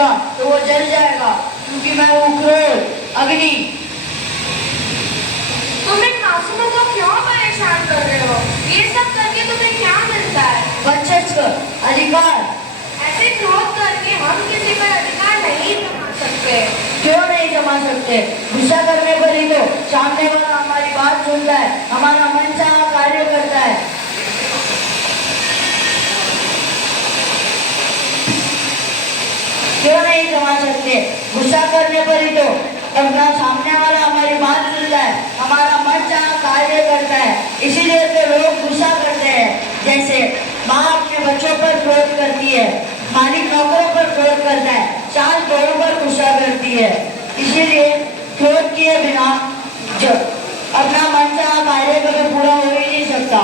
छुएगा तो वो जल जाएगा, क्योंकि मैं हूँ क्रोध, अग्नि। तुम इन मासूमों को क्यों परेशान कर रहे हो? ये सब करके तुम्हें क्या मिलता है? वर्चस्व, अधिकार। ऐसे क्रोध करके हम किसी पर अधिकार नहीं जमा सकते। क्यों नहीं जमा सकते? गुस्सा करने पर ही तो सामने वाला हमारी बात सुनता है, हमारा मन चाहा कार्य करता है। क्यों नहीं जमा सकते? गुस्सा करने पर ही तो अपना सामने वाला हमारी बात सुनता है, हमारा मन चाहा कार्य करता है। इसीलिए तो लोग गुस्सा करते हैं। जैसे माँ अपने बच्चों पर क्रोध करती है, मालिक नौकरों पर क्रोध करता है, सास बहू पर गुस्सा करती है। इसीलिए क्रोध किए बिना जो अपना मन चाहा कार्य कभी पूरा हो ही नहीं सकता।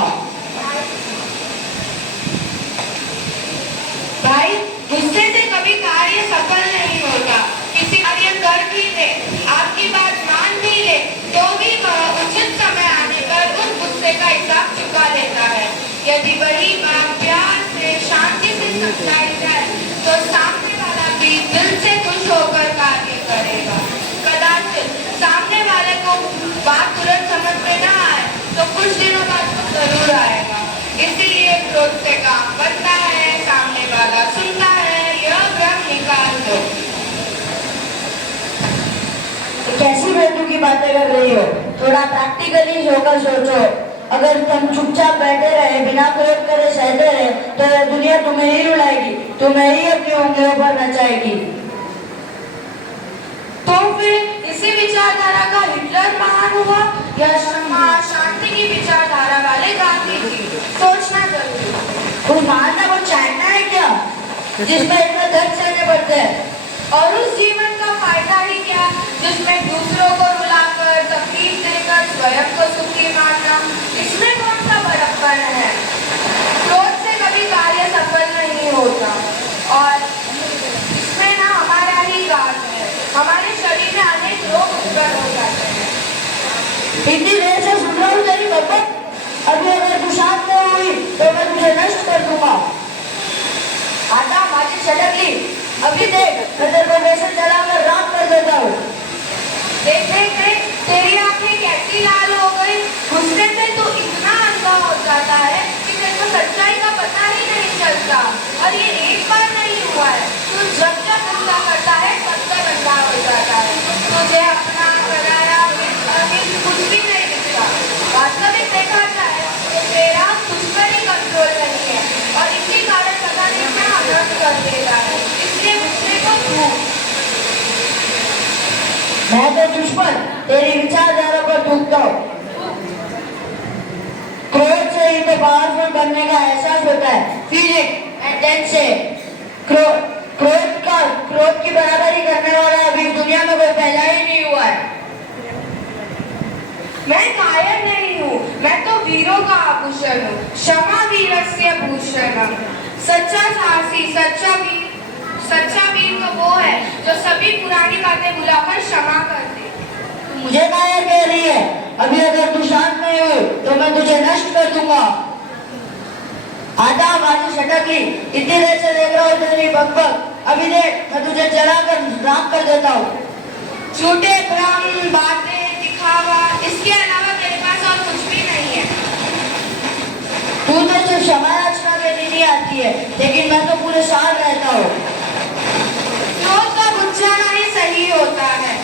भाई, गुस्से से कभी कार्य सफल नहीं होता। किसी कार्य कर भी ले, आपकी बात मान भी ले, तो भी वह उचित समय आने पर उस गुस्से का हिसाब चुका लेता है। यदि वही बात प्यार से, शांति से समझाई जाए तो सामने वाला भी दिल से खुश होकर कार्य करेगा। कदाचित सामने वाले को बात तुरंत समझ में ना आए तो कुछ दिनों बाद तो जरूर आएगा। इसीलिए क्रोध से काम बनता है, सामने वाला सुनता है, यह भ्रम निकाल दो। कैसी बेतु की बातें कर रही हो? थोड़ा प्रैक्टिकली होकर सोचो। अगर तुम चुपचाप बैठे रहे, बिना क्रोध करे सहते रहे, तो दुनिया तुम्हें ही रुलाएगी, तुम्हें ही अपनी उंगलियों पर नचाएगी। तो फिर इसी विचारधारा का हिटलर महान हुआ या क्षमा शांति की विचारधारा वाले गांधी जी? सोचना जरूरी। वो मानना वो चाहना है क्या, जिसमें इतना दर्द सहने पड़ते हैं? और उस जीवन का फायदा ही क्या, जिसमें दूसरों को रुलाकर, तकलीफ देकर स्वयं को सुखी मानना? इसमें कौन सा बड़प्पन है? क्रोध से कभी कार्य सफल नहीं होता और इसमें ना हमारा ही घात है। हमारे शरीर में अनेक रोग उत्पन्न हो जाते हैं। इतनी देर से सुन रहा हूँ तेरी बकबक। अभी अगर तू शांत नहीं हुई तो मैं तुझे नष्ट कर दूंगा। आटा माचिस छटकली, अभी देख मैं तेरे को वैसे जलाकर राख कर देता हूँ। देख देख देख, तेरी आंखें कैसी लाल हो गई। गुस्से से तो इतना अंधा हो जाता है कि तेरे को सच्चाई का पता ही नहीं चलता। और ये एक बार नहीं हुआ है, तू जब जब गुस्सा करता है तब तक अंधा हो जाता है। तुझे अपना कराया कुछ भी नहीं दिखता। वास्तविक देखा जाए तो तेरा कुछ पर ही कंट्रोल नहीं है और इसी कारण पता नहीं क्या अनर्थ कर देता है। इसलिए गुस्से को तू मैं तो दुश्मन तेरी विचारधारा पर थूकता हूँ। क्रोध से ही तो पावरफुल बनने का एहसास होता है। फील इट एंड देन से। क्रोध की बराबरी करने वाला अभी दुनिया में कोई पैदा ही नहीं हुआ है। मैं कायर नहीं हूँ, मैं तो वीरों का आभूषण हूँ। क्षमा वीरस्य भूषणम। सच्चा साहसी, सच्चा वीर तो वो है जो सभी पुरानी बातें भुलाकर क्षमा कर दे। मुझे कायर कह रही है? अभी अगर तू शांत नहीं हुई तो मैं तुझे नष्ट कर दूंगा। आटा माचिस छटकली, इतनी देर से देख रहा हूँ तेरी बकबक। अभी देख मैं तुझे जलाकर राख कर देता हूँ। झूठे भ्रम, बातें, दिखावा, इसके अलावा तेरे पास और कुछ भी नहीं है। तू तो सिर्फ क्षमा याचना देनी नहीं आती है, लेकिन मैं तो पूरे साल रहता हूँ। क्रोध का बुझ जाना ही सही होता है।